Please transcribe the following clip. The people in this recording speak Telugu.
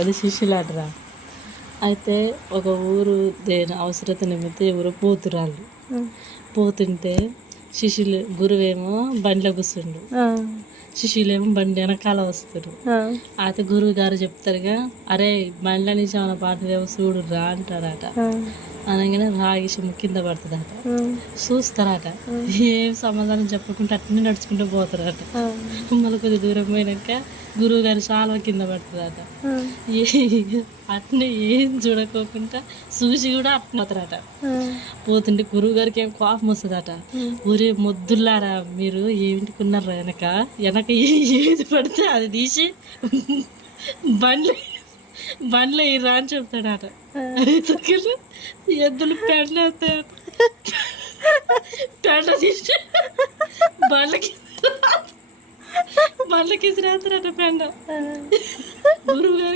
అది శిష్యులాటరా. అయితే ఒక ఊరు దేని అవసరత నిమిత్తం ఎవరు పోతురాళ్ళు పోతుంటే శిష్యులు గురువేమో బండిలో కూర్చుండు, శిష్యులేమో బండి వెనకాల వస్తారు. అయితే గురువు గారు చెప్తారుగా, అరే బండిలో నుంచి ఏమైనా పాటలేమో చూడు రా అంటారట. అనగానే రాగిషము కింద పడుతుందట. చూస్తారట, ఏం సమాధానం చెప్పకుండా అట్నే నడుచుకుంటూ పోతారట. మళ్ళీ కొద్ది దూరం పోయినాక గురువు గారి శాలువ కింద పడుతుందట. అట్నే ఏం చూడకోకుండా చూసి కూడా అట్నవుతారట. పోతుంటే గురువు గారికి ఏం కోపం వస్తుందట. ఊరే మొద్దులారా, మీరు ఏంటికున్నారా వెనక ఏది పడితే అది తీసి బండ్లో ఇరా అని చెప్తాడట. ఎద్దులు పెండ తీసి బండ్లకి రాస్తారట పెండ. గురువు గారు